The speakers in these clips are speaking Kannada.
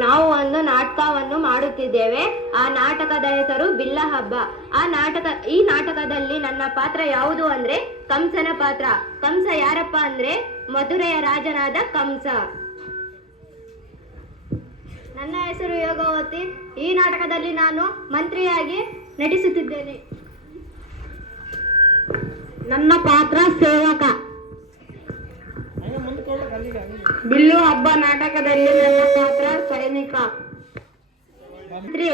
ನಾವು ಒಂದು ನಾಟಕವನ್ನು ಮಾಡುತ್ತಿದ್ದೇವೆ. ಆ ನಾಟಕದ ಹೆಸರು ಬಿಲ್ಲ ಹಬ್ಬ. ಈ ನಾಟಕದಲ್ಲಿ ನನ್ನ ಪಾತ್ರ ಯಾವುದು ಅಂದ್ರೆ ಕಂಸನ ಪಾತ್ರ. ಕಂಸ ಯಾರಪ್ಪ ಅಂದ್ರೆ ಮಧುರೆಯ ರಾಜನಾದ ಕಂಸ. ನನ್ನ ಹೆಸರು ಯೋಗವತಿ. ಈ ನಾಟಕದಲ್ಲಿ ನಾನು ಮಂತ್ರಿಯಾಗಿ ನಟಿಸುತ್ತಿದ್ದೇನೆ. ನನ್ನ ಪಾತ್ರ ಸೇವಕ. ಬಿಲ್ಲು ಹಬ್ಬ ನಾಟಕದಲ್ಲಿ ನನ್ನ ಪಾತ್ರ ಸೈನಿಕ. ಮಂತ್ರಿ.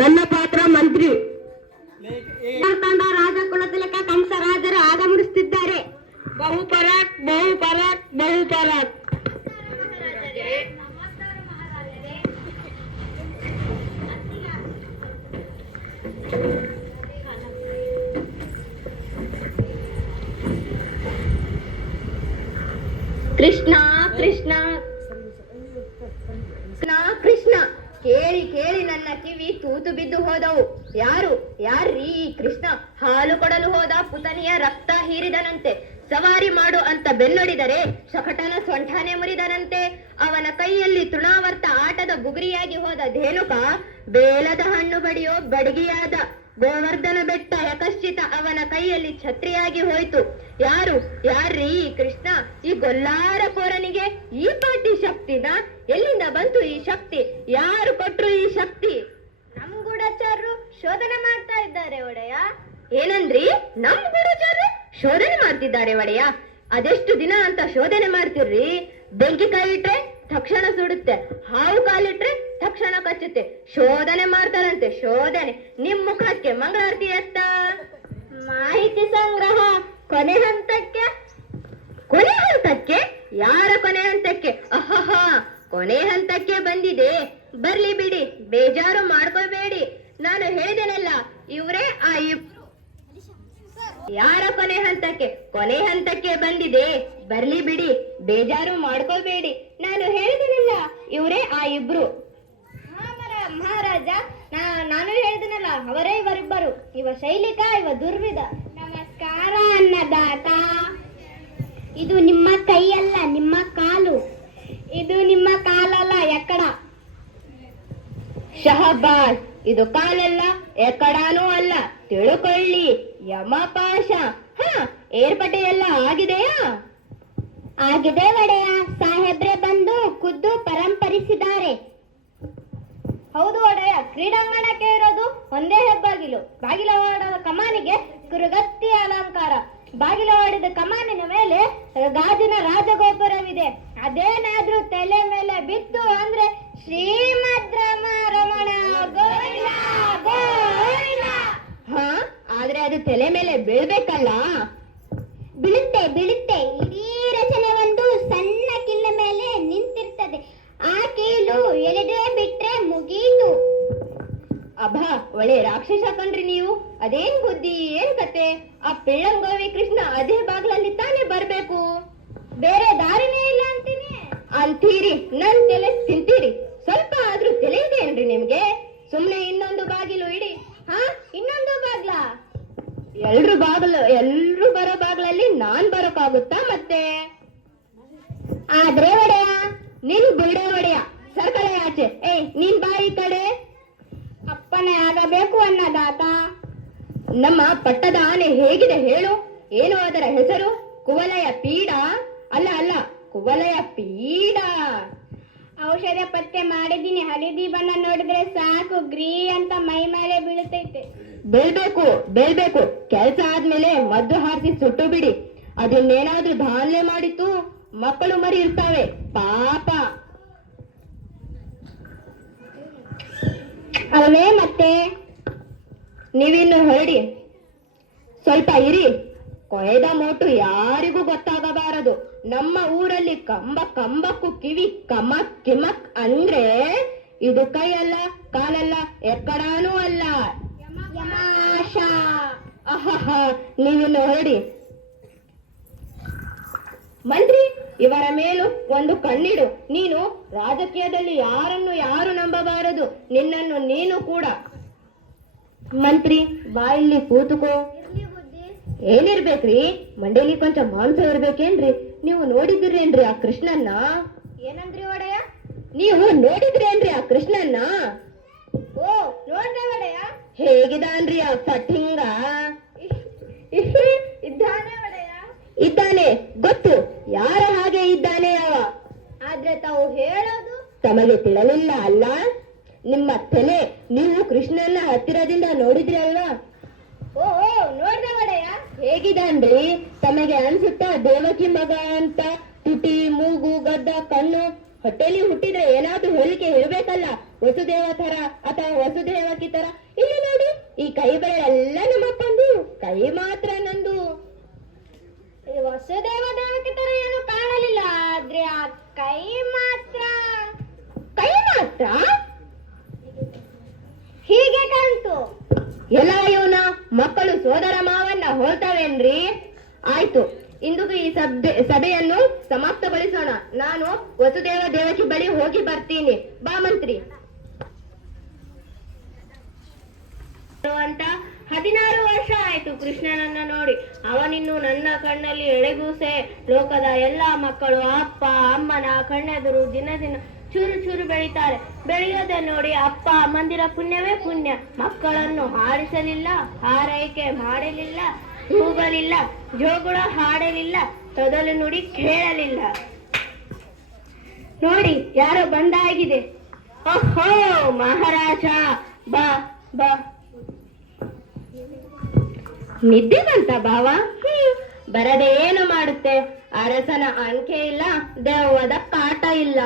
ನನ್ನ ಪಾತ್ರ ಮಂತ್ರಿ. ತಂಡ ರಾಜ ಕುಲತಿಲಕ ಕಂಸ ರಾಜರು ಆಗಮಿಸುತ್ತಿದ್ದಾರೆ. ಬಹುಪರಾಕ್ ಬಹುಪರಾಕ್ ಬಹುಪರಾಕ್. ಕೃಷ್ಣ ಕೃಷ್ಣ ಕೃಷ್ಣ ಕೇಳಿ ಕೇಳಿ ನನ್ನ ಕಿವಿ ತೂತು ಬಿದ್ದು ಹೋದವು. ಯಾರ್ರೀ ಕೃಷ್ಣ? ಹಾಲು ಕೊಡಲು ಹೋದ ಪುತನಿಯ ರಕ್ತ ಹೀರಿದನಂತೆ. ಸವಾರಿ ಮಾಡು ಅಂತ ಬೆನ್ನೊಡಿದರೆ ಶಕಟನ ಸೊಂಠಾನೆ ಮುರಿದನಂತೆ. ಅವನ ಕೈಯಲ್ಲಿ ತೃಣಾವರ್ತ ಆಟದ ಬುಗುರಿಯಾಗಿ ಹೋದ ಧೇನುಕ ಬೇಲದ ಹಣ್ಣು ಬಡಿಯೋ ಬಡಗಿಯಾದ. ಗೋವರ್ಧನ ಬೆಟ್ಟ ಯಕಶ್ಚಿತ ಅವನ ಕೈಯಲ್ಲಿ ಛತ್ರಿಯಾಗಿ ಹೋಯ್ತು. ಯಾರ್ರೀ ಕೃಷ್ಣ? ಈ ಗೊಲ್ಲಾರ ಕೋರನಿಗೆ ಈ ಪಾಟಿ ಶಕ್ತಿನ? ಎಲ್ಲಿಂದ ಬಂತು ಈ ಶಕ್ತಿ? ಯಾರು ಕೊಟ್ರು ಈ ಶಕ್ತಿ? ನಮ್ ಗೂಢಚಾರರು ಶೋಧನೆ ಮಾಡ್ತಾ ಇದ್ದಾರೆ ಒಡೆಯ. ಏನಂದ್ರಿ? ನಮ್ ಗೂಢಚಾರರು ಶೋಧನೆ ಮಾಡ್ತಿದ್ದಾರೆ ಒಡೆಯ? ಅದೆಷ್ಟು ದಿನ ಅಂತ ಶೋಧನೆ ಮಾಡ್ತಿರ್ರಿ? ಬೆಂಕಿ ಕಾಯಿಟ್ರೆ ತಕ್ಷಣ ಸುಡುತ್ತೆ, ಹಾವು ಕಾಲಿಟ್ರೆ ತಕ್ಷಣ ಕಚ್ಚುತ್ತೆ. ಶೋಧನೆ ಮಾಡ್ತಾರಂತೆ ಶೋಧನೆ. ನಿಮ್ ಮುಖಕ್ಕೆ ಮಂಗಳಾರತಿ ಎತ್ತ? ಮಾಹಿತಿ ಸಂಗ್ರಹ ಕೊನೆ ಹಂತಕ್ಕೆ. ಕೊನೆ ಹಂತಕ್ಕೆ? ಯಾರ ಕೊನೆ ಹಂತಕ್ಕೆ? ಅಹಹ, ಕೊನೆ ಹಂತಕ್ಕೆ ಬಂದಿದೆ. ಬರ್ಲಿ ಬಿಡಿ, ಬೇಜಾರು ಮಾಡ್ಕೋಬೇಡಿ. ನಾನು ಹೇಳಿದೆನಲ್ಲ, ಇವ್ರೇ ಆ ಇಬ್ರು. ಯಾರ ಕೊನೆ ಹಂತಕ್ಕೆ? ಕೊನೆ ಹಂತಕ್ಕೆ ಬಂದಿದೆ. ಬರ್ಲಿ ಬಿಡಿ, ಬೇಜಾರು ಮಾಡ್ಕೋಬೇಡಿ. ನಾನು ಹೇಳಿದೆನಲ್ಲ, ಇವರೇ ಆ ಇಬ್ರು. ಮಹಾರಾಜ, ನಾನು ಹೇಳಿದೆನಲ್ಲ, ಅವರೇ ಇವರಿಬ್ಬರು. ಇವ ಶೈಲಿಕ, ಇವ ದುರ್ವಿಧ. ನಮಸ್ಕಾರ ಅನ್ನದಾತ. ಇದು ನಿಮ್ಮ ಕೈಯಲ್ಲ, ನಿಮ್ಮ ಕಾಲು. ಇದು ನಿಮ್ಮ ಕಾಲಲ್ಲ, ಎಕ್ಕಡ. ಶಹಬಾಸ್, ಇದು ಕಾಲಲ್ಲ, ಎಕ್ಕಡಾನೂ ಅಲ್ಲ, ತಿಳುಕೊಳ್ಳಿ. ಯಮಪಾಶ. ಏರ್ಪಟೆ ಎಲ್ಲ ಆಗಿದೆಯಾ? ಆಗಿದೆ ಒಡೆಯ. ಸಾಹೇಬ್ರೆ ಬಂದು ಖುದ್ದು ಪರಂಪರಿಸಿದ್ದಾರೆ. ಹೌದು ಒಡೆಯ, ಕ್ರೀಡಾಂಗಣಕ್ಕೆ ಇರೋದು ಒಂದೇ ಹೆಬ್ಬಾಗಿಲು. ಬಾಗಿಲವಾಡದ ಕಮಾನಿಗೆ ಕುರುಗತ್ತಿ ಅಲಂಕಾರ. ಬಾಗಿಲವಾಡಿದ ಕಮಾನಿನ ಮೇಲೆ ಗಾಜಿನ ರಾಜಗೋಪುರವಿದೆ. ಅದೇನಾದ್ರೂ ತಲೆ ಮೇಲೆ ಬಿತ್ತು ಅಂದ್ರೆ ಶ್ರೀಮದ್ ರಮಣ ಗೋವಿಂದ ಗೋವಿಂದ. ಆದ್ರೆ ಅದು ತಲೆ ಮೇಲೆ ಬೀಳ್ಬೇಕಲ್ಲ. ಬೀಳುತ್ತೆ. ಇಡೀ ರಚನೆ ಒಂದು ಸಣ್ಣ ಕಿಲ್ಲ ಮೇಲೆ ನಿಂತಿರ್ತದೆ. ಆ ಕೀಲು ಎಳೆದೇ ಬಿಟ್ರೆ ಮುಗೀತು. ಅಬ್ಬಾ, ಒಳ್ಳೆ ರಾಕ್ಷಸ ಕಣ್ರಿ ನೀವು. ಅದೇನ್ ಬುದ್ಧಿ, ಏನ್ ಕತೆ? ಆ ಪಿಳ್ಳಂಗೋವಿ ಕೃಷ್ಣ ಅದೇ ಬಾಗ್ಲಲ್ಲಿ ತಾನೇ ಬರ್ಬೇಕು. ಬೇರೆ ದಾರಿನೇ ಇಲ್ಲ ಅಂತೀರಿ. ನನ್ ತಲೆ ತಿಂತೀರಿ. ಸ್ವಲ್ಪ ಆದ್ರೂ ತಲೆ ಇದೆ ಏನ್ರಿ ನಿಮ್ಗೆ? ಸುಮ್ನೆ ಇನ್ನೊಂದು ಬಾಗಿಲು ಇಡಿ. ಇನ್ನೊಂದು ಬಾಗ್ಲ? ಎಲ್ರು ಬರೋ ಬಾಗ್ಲಲ್ಲಿ ನಾನ್ ಬರೋಕಾಗುತ್ತಾ ಮತ್ತೆ? ಆದ್ರೆ ಒಡೆಯ, ನಿನ್ ಬಿಡೋ ಒಡೆಯ, ಸರ್ಕಳೆ ಆಚೆ. ನೀನ್ ಬಾಯಿ ಕಡೆ. ಅಪ್ಪನೇ ಆಗಬೇಕು ಅನ್ನದಾತ. ನಮ್ಮ ಪಟ್ಟದ ಆನೆ ಹೇಗಿದೆ ಹೇಳು? ಏನು ಅದರ ಹೆಸರು? ಕುವಲಯ ಪೀಡ? ಅಲ್ಲ, ಕುವಲಯ ಪೀಡ. ಔಷಧ ಪತ್ತೆ ಮಾಡಿದೀನಿ. ಹಳದಿ ಬಣ್ಣ ನೋಡಿದ್ರೆ ಸಾಕು, ಗ್ರೀ ಅಂತ ಮೈ ಮೇಲೆ ಬೀಳುತ್ತೈತೆ. ಬೆಳ್ಬೇಕು. ಕೆಲ್ಸ ಆದ್ಮೇಲೆ ಮದ್ದು ಹಾರಿಸಿ ಸುಟ್ಟು ಬಿಡಿ. ಅದನ್ನೇನಾದ್ರೂ ದಾನ್ಲೆ ಮಾಡಿತ್ತು ಮಕ್ಕಳು ಮರಿ ಇರ್ತಾವೆ, ಪಾಪ. ಅವೇ ಮತ್ತೆ ನೀವಿನ್ನು ಹೊರಡಿ. ಸ್ವಲ್ಪ ಇರಿ. ಕೊಯ್ದ ಮೋಟು ಯಾರಿಗೂ ಗೊತ್ತಾಗಬಾರದು. ನಮ್ಮ ಊರಲ್ಲಿ ಕಂಬಕ್ಕೂ ಕಿವಿ ಕಮಕ್ ಕಿಮಕ್ ಅಂದ್ರೆ ಇದು ಕೈ ಅಲ್ಲ, ಕಾಲಲ್ಲ, ಎಕ್ಕಡಾನೂ ಅಲ್ಲ, ಯಮಾಶ. ನೀವಿನ್ನು ಹೊರಡಿ. ಮಂತ್ರಿ, ಇವರ ಮೇಲೂ ಒಂದು ಕಣ್ಣಿಡು. ನೀನು ರಾಜಕೀಯದಲ್ಲಿ ಯಾರು ನಂಬಬಾರದು. ನಿನ್ನನ್ನು ನೀನು ಕೂಡ. ಮಂತ್ರಿ, ಬಾಯಲ್ಲಿ ಕೂತುಕೋ. ಏನಿರ್ಬೇಕ್ರಿ? ಮಂಡೇಲಿ ಕೊಂಚ ಮಾಂಸ ಇರ್ಬೇಕೇನ್ರಿ? ನೀವು ನೋಡಿದಿರೇನ್ರಿ ಆ ಕೃಷ್ಣನ್ನ? ಏನಂದ್ರಿ ಒಡೆಯ? ನೀವು ನೋಡಿದ್ರೇನ್ರಿ ಆ ಕೃಷ್ಣನ್ನ? ಓ, ನೋಡ್ದೆ ಒಡೆಯ. ಹೇಗಿದಾನ್ರಿ ಆ ಫಟಿಂಗ? ಇದ್ದಾನೆ ಒಡೆಯ. ಇದ್ದಾನೆ ಗೊತ್ತು, ಯಾರ ಹಾಗೆ ಇದ್ದಾನೆ ಅವ. ಆದ್ರೆ ತಾವು ಹೇಳೋದು ತಮಗೆ ತಿಳಿಲಿಲ್ಲ ಅಲ್ಲ? ನಿಮ್ಮ ತಲೆ ನೀವು ಕೃಷ್ಣನ್ನ ಹತ್ತಿರದಿಂದ ನೋಡಿದ್ರಿ ಅಲ್ವಾ? ಓ, ನೋಡ್ದೆ ಒಡೆಯ. ಹೇಗಿದಾನ್ರಿ? ತಮಗೆ ಅನ್ಸುತ್ತಾ ದೇವಕಿ ಮಗ ಅಂತ? ತುಟಿ, ಮೂಗು, ಗಡ್ಡ, ಕಣ್ಣು. ಹೊಟ್ಟೆಲಿ ಹುಟ್ಟಿದ್ರೆ ಏನಾದ್ರೂ ಹೋಲಿಕೆ ಇರ್ಬೇಕಲ್ಲ, ವಸುದೇವ ತರ ಅಥವಾ ವಸುದೇವಕಿ ತರ. ಇಲ್ಲಿ ನೋಡಿ, ಈ ಕೈ ಬೆರಳೆಲ್ಲ ನಮ್ಮಪ್ಪಂದು, ಕೈ ಮಾತ್ರ ನಂದು. ವಸುದೇವ ದೇವಕಿ ತರ ಏನು ಕಾಣಲಿಲ್ಲ, ಆದ್ರೆ ಆ ಕೈ ಮಾತ್ರ ಹೀಗೆ ಕಾಣ್ತು. ಎಲ್ಲ ಇವನ ಮಕ್ಕಳು ಸೋದರ ಮಾವನ್ನ ಹೋಲ್ತಾವೇನ್ರಿ? ಆಯ್ತು, ಇಂದಿಗೂ ಈ ಸಭೆಯನ್ನು ಸಮಾಪ್ತಗೊಳಿಸೋಣ. ನಾನು ವಸುದೇವ ದೇವಕಿ ಬಳಿ ಹೋಗಿ ಬರ್ತೀನಿ. ಬಾ ಮಂತ್ರಿ. ಅಂತ 16 ವರ್ಷ ಆಯ್ತು ಕೃಷ್ಣನನ್ನ ನೋಡಿ. ಅವನಿನ್ನು ನನ್ನ ಕಣ್ಣಲ್ಲಿ ಎಳೆಗೂಸೆ. ಲೋಕದ ಎಲ್ಲಾ ಮಕ್ಕಳು ಅಪ್ಪ ಅಮ್ಮನ ಕಣ್ಣೆದುರು ದಿನ ದಿನ ಚೂರು ಚೂರು ಬೆಳೀತಾರೆ. ಬೆಳೆಯೋದ ನೋಡಿ ಅಪ್ಪ ಅಮ್ಮಂದಿರ ಪುಣ್ಯವೇ ಪುಣ್ಯ. ಮಕ್ಕಳನ್ನು ಹಾರಿಸಲಿಲ್ಲ, ಹಾರೈಕೆ ಮಾಡಲಿಲ್ಲ, ಕೂಗಲಿಲ್ಲ, ಜೋಗುಳ ಹಾಡಲಿಲ್ಲ, ತೊದಲು ನುಡಿ ಕೇಳಲಿಲ್ಲ. ನೋಡಿ, ಯಾರೋ ಬಂದಾಗಿದೆ. ಓಹೋ, ಮಹಾರಾಜ, ಬಾ ಬಾ. ನಿದ್ದೆ ಬಂತ ಬಾವ? ಬರದೆ ಏನು ಮಾಡುತ್ತೆ? ಅರಸನ ಅಂಕೆ ಇಲ್ಲ, ದೆವ್ವದ ಕಾಟ ಇಲ್ಲ.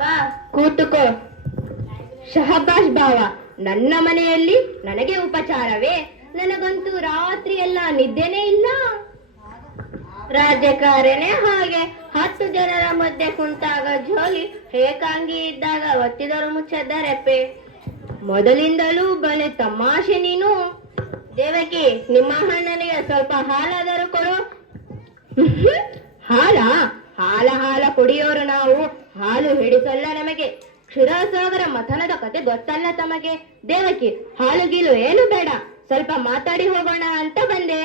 ಬಾ ಕೂತುಕೋ. ಶಹಬಾಷ್ ಬಾವ, ನನ್ನ ಮನೆಯಲ್ಲಿ ನನಗೆ ಉಪಚಾರವೇ? ನನಗಂತೂ ರಾತ್ರಿ ಎಲ್ಲ ನಿದ್ದೆನೇ ಇಲ್ಲ. ರಾಜಕಾರನೇ ಹಾಗೆ. 10 ಜನರ ಮಧ್ಯೆ ಕುಂತಾಗ ಜೋಗಿ, ಏಕಾಂಗಿ ಇದ್ದಾಗ ಒತ್ತಿದರು ಮುಚ್ಚದ್ದ ರೆಪ್ಪೆ. ಮೊದಲಿಂದಲೂ ಬಲೆ ತಮಾಷೆ ನೀನು. ದೇವಕಿ, ನಿಮ್ಮ ಅಣ್ಣನಿಗೆ ಸ್ವಲ್ಪ ಹಾಲಾದರೂ ಕೊಡು. ಹಾಲ ಹಾಲ ಕುಡಿಯೋರು ನಾವು. ಹಾಲು ಹಿಡಿಸಲ್ಲ ನಮಗೆ. ಕ್ಷೀರಸಾಗರ ಮಥನದ ಕತೆ ಗೊತ್ತಲ್ಲ ತಮಗೆ? ದೇವಕಿ, ಹಾಲು ಗೀಲು ಏನು ಬೇಡ, ಸ್ವಲ್ಪ ಮಾತಾಡಿ ಹೋಗೋಣ ಅಂತ ಬಂದೆ.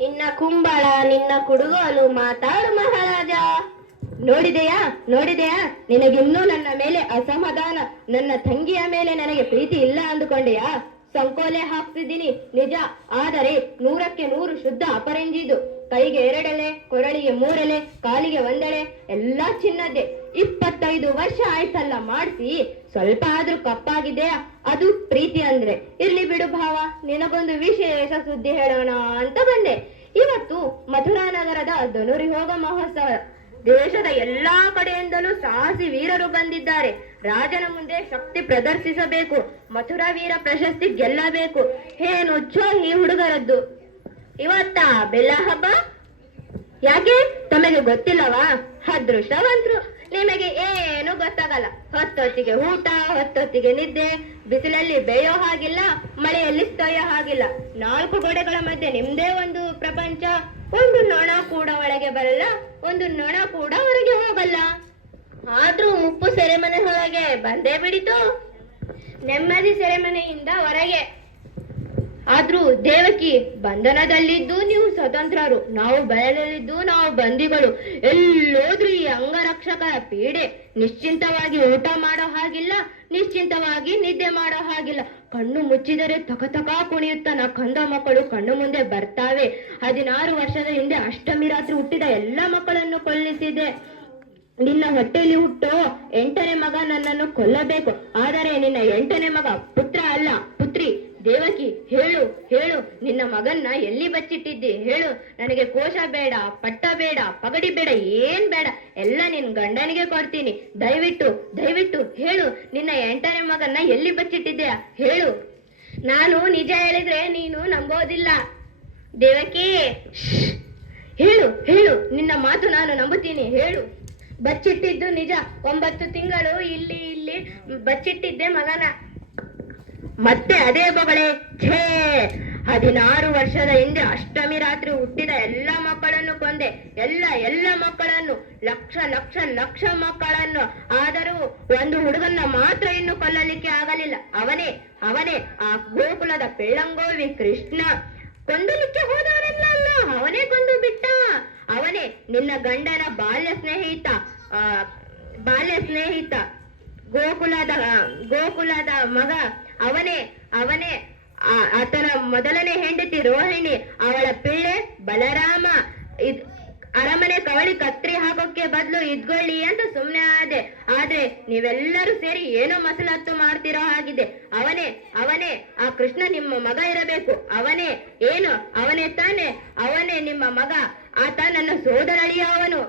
ನಿನ್ನ ಕುಂಬಳ, ನಿನ್ನ ಕುಡುಗೋಲು, ಮಾತಾಡು ಮಹಾರಾಜ. ನೋಡಿದೆಯಾ ನಿನಗಿನ್ನೂ ನನ್ನ ಮೇಲೆ ಅಸಮಾಧಾನ. ನನ್ನ ತಂಗಿಯ ಮೇಲೆ ನನಗೆ ಪ್ರೀತಿ ಇಲ್ಲ ಅಂದುಕೊಂಡೆಯಾ? ಸಂಕೋಲೆ ಹಾಕ್ತಿದ್ದೀನಿ ನಿಜ, ಆದರೆ 100ಕ್ಕೆ 100 ಶುದ್ಧ ಅಪರಂಜಿದು. ಕೈಗೆ 2 ಎಳೆ, ಕೊರಳಿಗೆ 3 ಎಲೆ, ಕಾಲಿಗೆ 1 ಎಳೆ, ಎಲ್ಲ ಚಿನ್ನದ್ದೇ. 25 ವರ್ಷ ಆಯ್ತಲ್ಲ ಮಾಡಿಸಿ, ಸ್ವಲ್ಪ ಆದ್ರೂ ಕಪ್ಪಾಗಿದೆಯಾ? ಅದು ಪ್ರೀತಿ ಅಂದ್ರೆ. ಇರ್ಲಿ ಬಿಡು ಭಾವ, ನಿನಗೊಂದು ವಿಶೇಷ ಸುದ್ದಿ ಹೇಳೋಣ ಅಂತ ಬಂದೆ. ಇವತ್ತು ಮಥುರಾ ನಗರದ ಧನುರ್ಯೋಗ ಮಹೋತ್ಸವ. ದೇಶದ ಎಲ್ಲಾ ಕಡೆಯಿಂದಲೂ ಸಾಹಸಿ ವೀರರು ಬಂದಿದ್ದಾರೆ. ರಾಜನ ಮುಂದೆ ಶಕ್ತಿ ಪ್ರದರ್ಶಿಸಬೇಕು, ಮಥುರಾ ವೀರ ಪ್ರಶಸ್ತಿ ಗೆಲ್ಲಬೇಕು. ಏನು ಚೋ ಈ ಹುಡುಗರದ್ದು. ಇವತ್ತ ಬೆಲ್ಲ ಹಬ್ಬ? ಯಾಕೆ ತಮಗೆ ಗೊತ್ತಿಲ್ಲವಾ? ಅದೃಷ್ಟವಂತರು. ನಿಮಗೆ ಏನು ಗೊತ್ತಾಗಲ್ಲ. ಹೊತ್ತೊತ್ತಿಗೆ ಊಟ, ಹೊತ್ತೊತ್ತಿಗೆ ನಿದ್ದೆ. ಬಿಸಿಲಲ್ಲಿ ಬೇಯೋ ಹಾಗಿಲ್ಲ, ಮಳೆಯಲ್ಲಿ ತೊಯ್ಯೋ ಹಾಗಿಲ್ಲ. 4 ಗೋಡೆಗಳ ಮಧ್ಯೆ ನಿಮ್ದೇ ಒಂದು ಪ್ರಪಂಚ. ಒಂದು ನೊಣ ಕೂಡ ಒಳಗೆ ಬರಲ್ಲ, ಒಂದು ನೊಣ ಕೂಡ ಹೊರಗೆ ಹೋಗಲ್ಲ. ಆದ್ರೂ ಮುಪ್ಪು ಸೆರೆಮನೆ ಹೊರಗೆ ಬಂದೇ ಬಿಡಿತು. ನೆಮ್ಮದಿ ಸೆರೆಮನೆಯಿಂದ ಹೊರಗೆ. ಆದ್ರೂ ದೇವಕಿ, ಬಂಧನದಲ್ಲಿದ್ದು ನೀವು ಸ್ವತಂತ್ರರು, ನಾವು ಬಯಲಲ್ಲಿದ್ದು ನಾವು ಬಂದಿಗಳು. ಎಲ್ಲೋದ್ರೂ ಈ ಅಂಗರಕ್ಷಕರ ಪೀಡೆ. ನಿಶ್ಚಿಂತವಾಗಿ ಊಟ ಮಾಡೋ ಹಾಗಿಲ್ಲ, ನಿಶ್ಚಿಂತವಾಗಿ ನಿದ್ದೆ ಮಾಡೋ ಹಾಗಿಲ್ಲ. ಕಣ್ಣು ಮುಚ್ಚಿದರೆ ತಕ ಕುಣಿಯುತ್ತ ಕಂದ ಮಕ್ಕಳು ಕಣ್ಣು ಮುಂದೆ ಬರ್ತಾವೆ. 16 ವರ್ಷದ ಹಿಂದೆ ಅಷ್ಟಮಿ ರಾತ್ರಿ ಹುಟ್ಟಿದ ಎಲ್ಲ ಮಕ್ಕಳನ್ನು ಕೊಲ್ಲಿಸಿದೆ. ನಿನ್ನ ಹೊಟ್ಟೆಯಲ್ಲಿ ಹುಟ್ಟೋ 8ನೇ ಮಗ ನನ್ನನ್ನು ಕೊಲ್ಲಬೇಕು. ಆದರೆ ನಿನ್ನ 8ನೇ ಮಗ ಪುತ್ರ ಅಲ್ಲ, ಪುತ್ರಿ. ದೇವಕಿ, ಹೇಳು ನಿನ್ನ ಮಗನ್ನ ಎಲ್ಲಿ ಬಚ್ಚಿಟ್ಟಿದ್ದಿ? ಹೇಳು. ನನಗೆ ಕೋಶ ಬೇಡ, ಪಟ್ಟ ಬೇಡ, ಪಗಡಿ ಬೇಡ, ಏನ್ ಬೇಡ, ಎಲ್ಲ ನಿನ್ ಗಂಡನಿಗೆ ಕೊಡ್ತೀನಿ. ದಯವಿಟ್ಟು ಹೇಳು, ನಿನ್ನ 8ನೇ ಮಗನ್ನ ಎಲ್ಲಿ ಬಚ್ಚಿಟ್ಟಿದ್ಯಾ? ಹೇಳು. ನಾನು ನಿಜ ಹೇಳಿದ್ರೆ ನೀನು ನಂಬೋದಿಲ್ಲ. ದೇವಕಿ, ಹೇಳು, ನಿನ್ನ ಮಾತು ನಾನು ನಂಬುತ್ತೀನಿ. ಹೇಳು. ಬಚ್ಚಿಟ್ಟಿದ್ದು ನಿಜ. 9 ತಿಂಗಳು ಇಲ್ಲಿ ಬಚ್ಚಿಟ್ಟಿದ್ದೆ ಮಗನ. ಮತ್ತೆ ಅದೇ ಬೊಗಳೆ? ಛೇ! 16 ವರ್ಷದ ಹಿಂದೆ ಅಷ್ಟಮಿ ರಾತ್ರಿ ಹುಟ್ಟಿದ ಎಲ್ಲ ಮಕ್ಕಳನ್ನು ಕೊಂದೆ. ಎಲ್ಲ ಮಕ್ಕಳನ್ನು, ಲಕ್ಷ ಮಕ್ಕಳನ್ನು. ಆದರೂ ಒಂದು ಹುಡುಗನ್ನ ಮಾತ್ರ ಇನ್ನು ಕೊಲ್ಲಲಿಕ್ಕೆ ಆಗಲಿಲ್ಲ. ಅವನೇ ಆ ಗೋಕುಲದ ಪೆಳ್ಳಂಗೋವಿ ಕೃಷ್ಣ. ಕೊಂದಲಿಕ್ಕೆ ಹೋದವರೆಲ್ಲ ಅಲ್ಲ, ಅವನೇ ಕೊಂದು ಬಿಟ್ಟ. ಅವನೇ ನಿನ್ನ ಗಂಡನ ಬಾಲ್ಯ ಸ್ನೇಹಿತ. ಬಾಲ್ಯ ಸ್ನೇಹಿತ ಗೋಕುಲದ ಮಗ ಅವನೇ ಅವನೇ ಆತನ ಮೊದಲನೇ ಹೆಂಡತಿ ರೋಹಿಣಿ, ಅವಳ ಪಿಳ್ಳೆ ಬಲರಾಮ. ಅರಮನೆ ಕವಳಿ ಕತ್ರಿ ಹಾಕೋಕೆ ಬದಲು ಇದ್ಕೊಳ್ಳಿ ಅಂತ ಸುಮ್ನೆ ಆದೆ. ಆದ್ರೆ ನೀವೆಲ್ಲರೂ ಸೇರಿ ಏನೋ ಮಸಲತ್ತು ಮಾಡ್ತಿರೋ ಹಾಗಿದೆ. ಅವನೇ ಅವನೇ ಆ ಕೃಷ್ಣ ನಿಮ್ಮ ಮಗ ಇರಬೇಕು. ಅವನೇ ಏನು? ಅವನೇ ತಾನೆ? ಅವನೇ ನಿಮ್ಮ ಮಗ. ಆತ ನನ್ನ ಸೋದರಳಿಯ. ಅವನು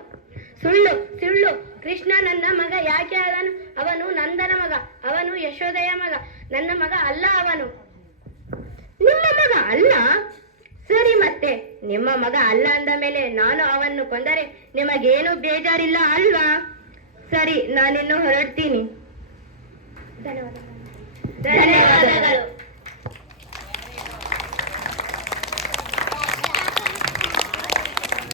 ಸುಳ್ಳು ಸುಳ್ಳು. ಕೃಷ್ಣ ನನ್ನ ಮಗ ಯಾಕೆ ಆದನು? ಅವನು ನಂದನ ಮಗ, ಅವನು ಯಶೋದೆಯ ಮಗ. ನನ್ನ ಮಗ ಅಲ್ಲ ಅವನು. ನಿಮ್ಮ ಮಗ ಅಲ್ಲ? ಸರಿ, ಮತ್ತೆ ನಿಮ್ಮ ಮಗ ಅಲ್ಲ ಅಂದ ಮೇಲೆ ನಾನು ಅವನ್ನು ಕೊಂದರೆ ನಿಮಗೇನು ಬೇಜಾರಿಲ್ಲ ಅಲ್ವಾ? ಸರಿ, ನಾನಿನ್ನು ಹೊರಡ್ತೀನಿ. ಧನ್ಯವಾದಗಳು.